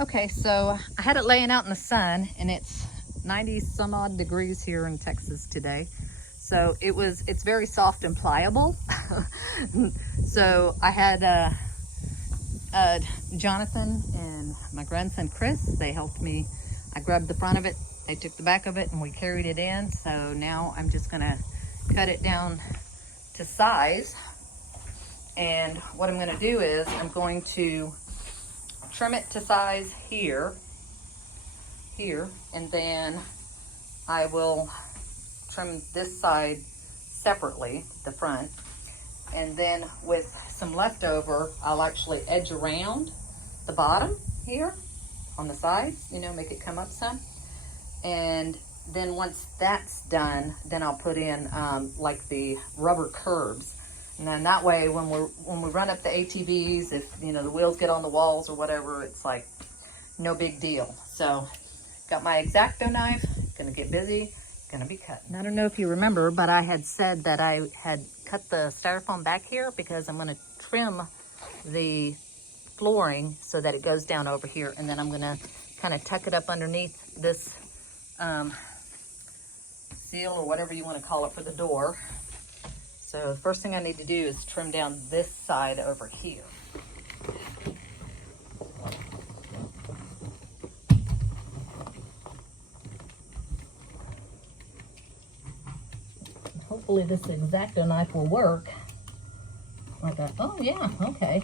Okay, so I had it laying out in the sun, and it's 90 some odd degrees here in Texas today. So it's very soft and pliable. So I had Jonathan and my grandson Chris, they helped me. I grabbed the front of it, they took the back of it, and we carried it in. So now I'm just gonna cut it down to size. And what I'm gonna do is I'm going to trim it to size here, and then I will trim this side separately, the front, and then with some leftover, I'll actually edge around the bottom here on the sides, you know, make it come up some. And then once that's done, then I'll put in like the rubber curbs. And then that way, when we run up the ATVs, if you know the wheels get on the walls or whatever, it's like no big deal. So, got my X-Acto knife. Gonna get busy. Gonna be cutting. I don't know if you remember, but I had said that I had cut the styrofoam back here because I'm gonna trim the flooring so that it goes down over here, and then I'm gonna kind of tuck it up underneath this seal or whatever you want to call it for the door. So the first thing I need to do is trim down this side over here. Hopefully this X-Acto knife will work. Like that. Oh yeah, okay.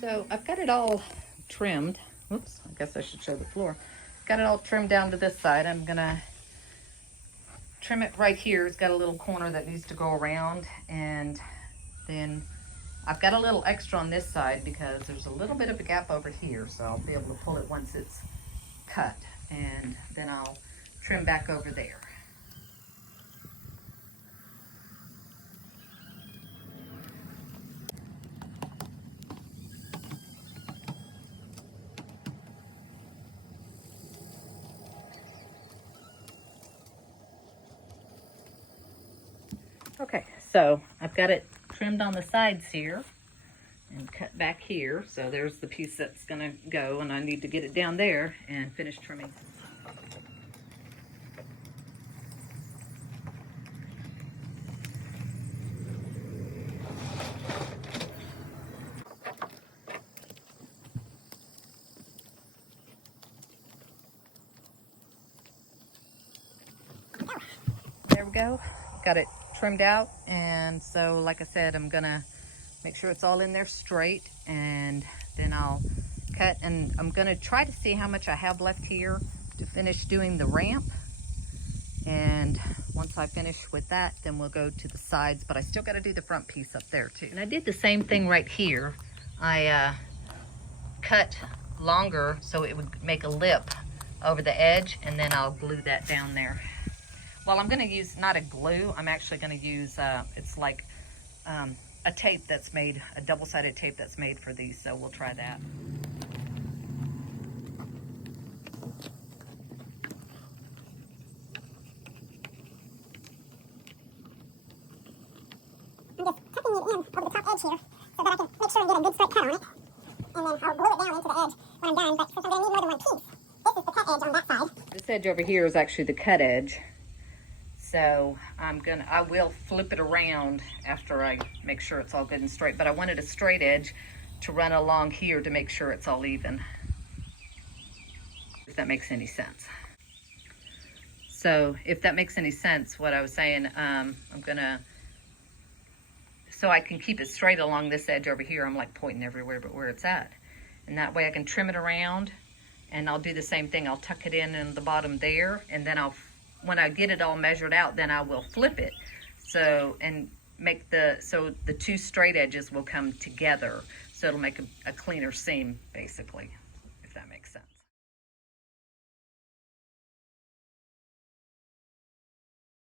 So I've got it all trimmed. Whoops, I guess I should show the floor. Got it all trimmed down to this side. I'm gonna trim it right here. It's got a little corner that needs to go around, and then I've got a little extra on this side because there's a little bit of a gap over here, so I'll be able to pull it once it's cut, and then I'll trim back over there. Okay, so I've got it trimmed on the sides here and cut back here. So there's the piece that's gonna go, and I need to get it down there and finish trimming. There we go, got it trimmed out. And so like I said, I'm gonna make sure it's all in there straight, and then I'll cut, and I'm gonna try to see how much I have left here to finish doing the ramp. And once I finish with that, then we'll go to the sides, but I still got to do the front piece up there too. And I did the same thing right here. I cut longer so it would make a lip over the edge, and then I'll glue that down there. Well, I'm going to use not a glue, I'm actually going to use it's like a tape that's made, a double-sided tape that's made for these, so we'll try that. I'm just tucking it in over the top edge here so that I can make sure and get a good straight cut on it. And then I'll glue it down into the edge when I'm done, but since I'm going to need more than one piece, this is the cut edge on that side. This edge over here is actually the cut edge. So I will flip it around after I make sure it's all good and straight, but I wanted a straight edge to run along here to make sure it's all even, if that makes any sense. So if that makes any sense, what I was saying, I'm gonna, so I can keep it straight along this edge over here. I'm like pointing everywhere but where it's at. And that way I can trim it around, and I'll do the same thing. I'll tuck it in the bottom there, and then when I get it all measured out, then I will flip it. So, and make so the two straight edges will come together. So it'll make a cleaner seam, basically, if that makes sense.